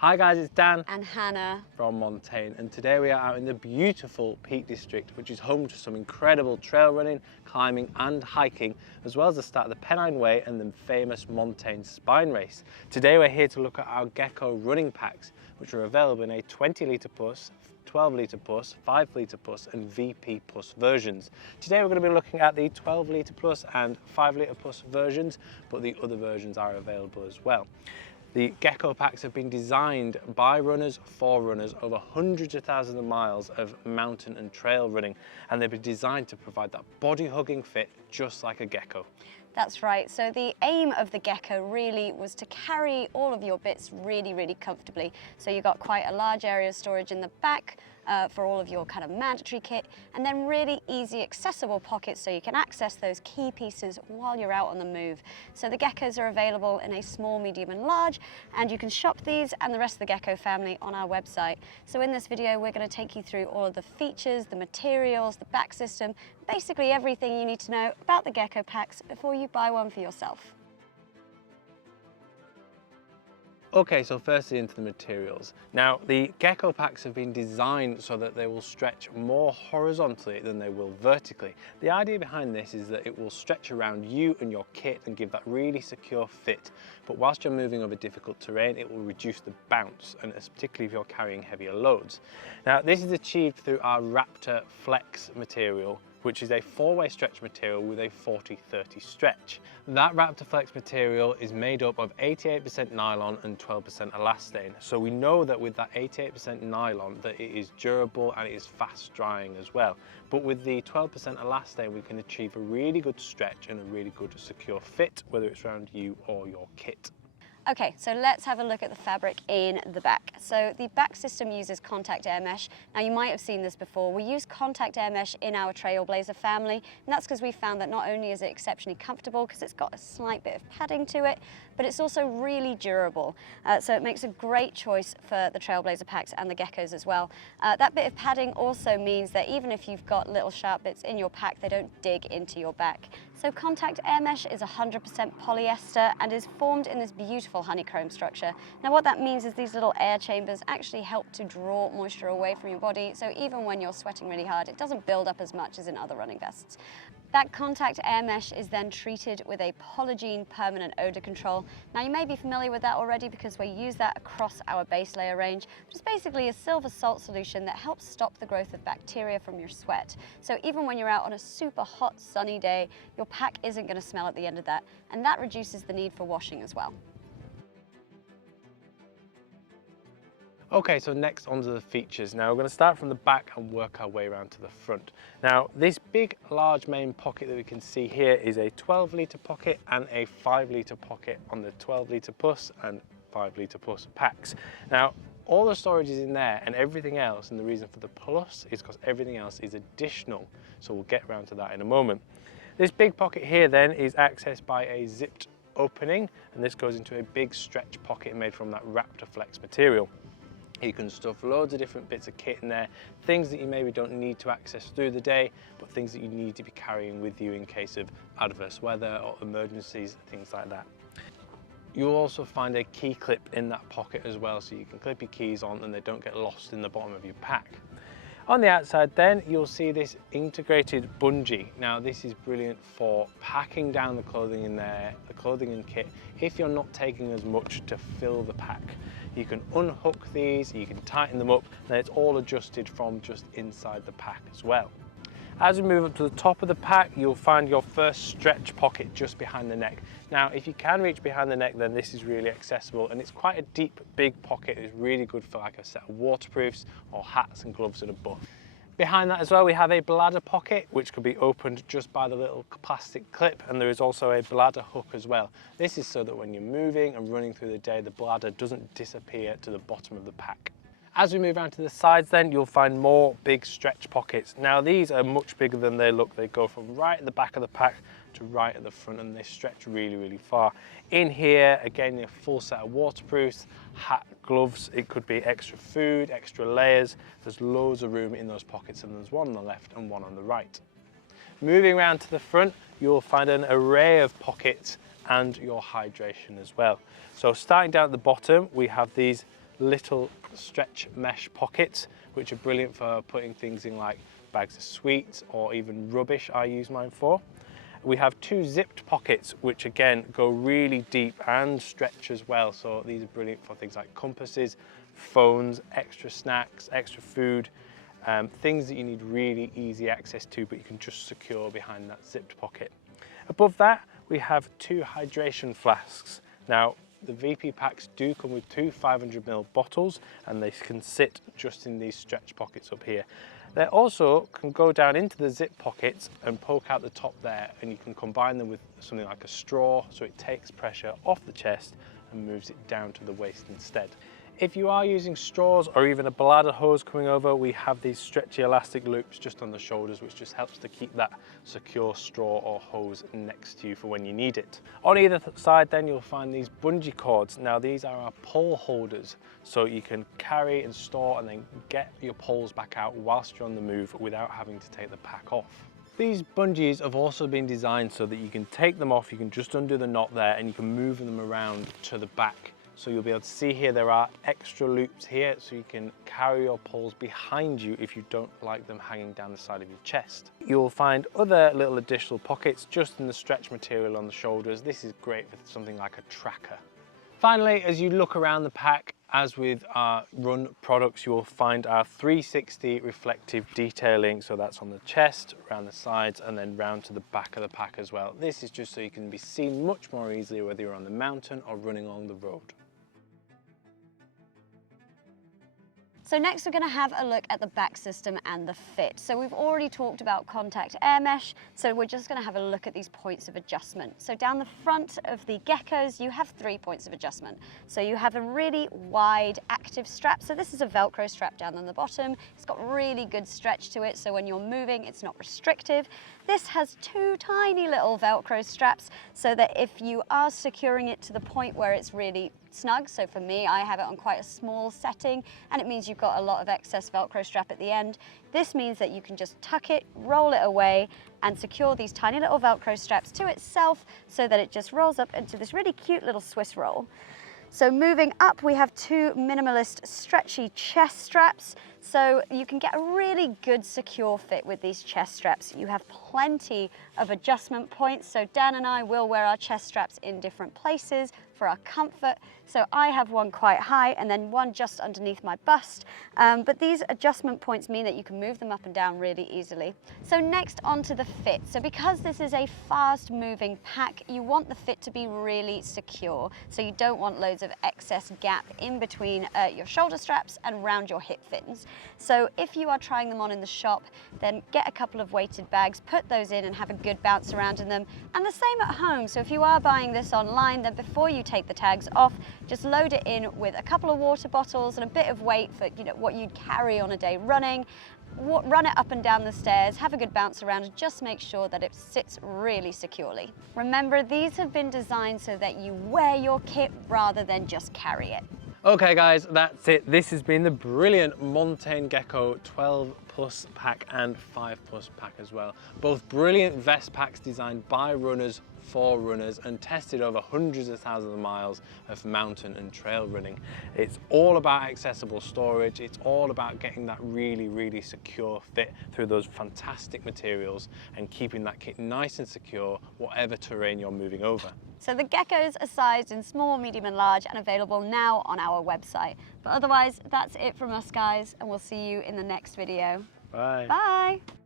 Hi guys, it's Dan and Hannah from Montane, and today we are out in the beautiful Peak District, which is home to some incredible trail running, climbing and hiking, as well as the start of the Pennine Way and the famous Montane Spine Race. Today we're here to look at our Gecko running packs, which are available in a 20 litre plus, 12 litre plus, 5 litre plus and VP plus versions. Today we're going to be looking at the 12 litre plus and 5 litre plus versions, but the other versions are available as well. The Gecko packs have been designed by runners for runners over hundreds of thousands of miles of mountain and trail running, and they've been designed to provide that body hugging fit just like a Gecko. That's right. So the aim of the Gecko really was to carry all of your bits really comfortably. So you've got quite a large area of storage in the back for all of your kind of mandatory kit, and then really easy accessible pockets so you can access those key pieces while you're out on the move. So the Geckos are available in a small, medium and large, and you can shop these and the rest of the Gecko family on our website. So in this video we're going to take you through all of the features, the materials, the back system, basically everything you need to know about the Gecko packs before you buy one for yourself. Okay, so firstly into the materials. Now, the Gecko packs have been designed so that they will stretch more horizontally than they will vertically. The idea behind this is that it will stretch around you and your kit and give that really secure fit. But whilst you're moving over difficult terrain, it will reduce the bounce, and particularly if you're carrying heavier loads. Now, this is achieved through our Raptor Flex material, which is a 4-way stretch material with a 40-30 stretch. That Raptor Flex material is made up of 88% nylon and 12% elastane. So we know that with that 88% nylon that it is durable and it is fast drying as well. But with the 12% elastane, we can achieve a really good stretch and a really good secure fit, whether it's around you or your kit. Okay, so let's have a look at the fabric in the back. So the back system uses contact air mesh. Now you might have seen this before. We use contact air mesh in our Trailblazer family, and that's because we found that not only is it exceptionally comfortable because it's got a slight bit of padding to it, but it's also really durable. So it makes a great choice for the Trailblazer packs and the Geckos as well. That bit of padding also means that even if you've got little sharp bits in your pack, they don't dig into your back. So contact air mesh is 100% polyester and is formed in this beautiful honeycomb structure. Now what that means is these little air chambers actually help to draw moisture away from your body, so even when you're sweating really hard, it doesn't build up as much as in other running vests. That contact air mesh is then treated with a POLYGIENE permanent odor control. Now you may be familiar with that already because we use that across our base layer range, which is basically a silver salt solution that helps stop the growth of bacteria from your sweat. So even when you're out on a super hot sunny day, your pack isn't going to smell at the end of that, and that reduces the need for washing as well. Okay, so next onto the features. Now we're going to start from the back and work our way around to the front. Now this big large main pocket that we can see here is a 12 litre pocket and a 5 litre pocket on the 12 litre plus and 5 litre plus packs. Now all the storage is in there and everything else, and the reason for the plus is because everything else is additional, so we'll get around to that in a moment. This big pocket here then is accessed by a zipped opening, and this goes into a big stretch pocket made from that Raptor Flex material. You can stuff loads of different bits of kit in there, things that you maybe don't need to access through the day, but things that you need to be carrying with you in case of adverse weather or emergencies, things like that. You'll also find a key clip in that pocket as well, so you can clip your keys on and they don't get lost in the bottom of your pack. On the outside then, you'll see this integrated bungee. Now this is brilliant for packing down the clothing in there, the clothing and kit, if you're not taking as much to fill the pack. You can unhook these, you can tighten them up, and it's all adjusted from just inside the pack as well. As we move up to the top of the pack, you'll find your first stretch pocket just behind the neck. Now, if you can reach behind the neck, then this is really accessible, and it's quite a deep, big pocket. It's really good for like a set of waterproofs or hats and gloves and above. Behind that as well, we have a bladder pocket, which could be opened just by the little plastic clip, and there is also a bladder hook as well. This is so that when you're moving and running through the day, the bladder doesn't disappear to the bottom of the pack. As we move around to the sides then, you'll find more big stretch pockets. Now these are much bigger than they look. They go from right at the back of the pack to right at the front, and they stretch really far. In here, again, a full set of waterproofs, hat, gloves, it could be extra food, extra layers. There's loads of room in those pockets, and there's one on the left and one on the right. Moving around to the front, you'll find an array of pockets and your hydration as well. So starting down at the bottom, we have these little stretch mesh pockets, which are brilliant for putting things in like bags of sweets or even rubbish. I use mine for. We have 2 zipped pockets, which again go really deep and stretch as well. So these are brilliant for things like compasses, phones, extra snacks, extra food, things that you need really easy access to, but you can just secure behind that zipped pocket. Above that, we have 2 hydration flasks. Now, the VP packs do come with 2 500ml bottles, and they can sit just in these stretch pockets up here. They also can go down into the zip pockets and poke out the top there, and you can combine them with something like a straw, so it takes pressure off the chest and moves it down to the waist instead. If you are using straws or even a bladder hose coming over, we have these stretchy elastic loops just on the shoulders, which just helps to keep that secure straw or hose next to you for when you need it. On either side then you'll find these bungee cords. Now these are our pole holders, so you can carry and store and then get your poles back out whilst you're on the move without having to take the pack off. These bungees have also been designed so that you can take them off, you can just undo the knot there and you can move them around to the back. So you'll be able to see here there are extra loops here, so you can carry your poles behind you if you don't like them hanging down the side of your chest. You'll find other little additional pockets just in the stretch material on the shoulders. This is great for something like a tracker. Finally, as you look around the pack, as with our run products, you will find our 360 reflective detailing. So that's on the chest, around the sides, and then round to the back of the pack as well. This is just so you can be seen much more easily whether you're on the mountain or running along the road. So next we're going to have a look at the back system and the fit. So we've already talked about contact air mesh, so we're just going to have a look at these points of adjustment. So down the front of the geckos you have 3 points of adjustment. So you have a really wide active strap, so this is a Velcro strap down on the bottom. It's got really good stretch to it, so when you're moving it's not restrictive. This has 2 tiny little Velcro straps so that if you are securing it to the point where it's really snug, so for me I have it on quite a small setting and it means you've got a lot of excess Velcro strap at the end. This means that you can just tuck it, roll it away and secure these tiny little Velcro straps to itself so that it just rolls up into this really cute little Swiss roll. So moving up, we have 2 minimalist stretchy chest straps. So you can get a really good secure fit with these chest straps. You have plenty of adjustment points. So Dan and I will wear our chest straps in different places for our comfort. So I have one quite high and then one just underneath my bust. But these adjustment points mean that you can move them up and down really easily. So next onto the fit. So because this is a fast moving pack, you want the fit to be really secure. So you don't want loads of excess gap in between your shoulder straps and around your hip fins. So if you are trying them on in the shop, then get a couple of weighted bags, put those in and have a good bounce around in them. And the same at home. So if you are buying this online, then before you take the tags off, just load it in with a couple of water bottles and a bit of weight for what you'd carry on a day running. Run it up and down the stairs, have a good bounce around and just make sure that it sits really securely. Remember, these have been designed so that you wear your kit rather than just carry it. Okay guys, that's it. This has been the brilliant Montane Gecko 12 Plus pack and 5 Plus pack as well. Both brilliant vest packs designed by runners for runners and tested over hundreds of thousands of miles of mountain and trail running. It's all about accessible storage. It's all about getting that really secure fit through those fantastic materials and keeping that kit nice and secure whatever terrain you're moving over. So the geckos are sized in small, medium and large and available now on our website. But otherwise, that's it from us guys and we'll see you in the next video. Bye. Bye.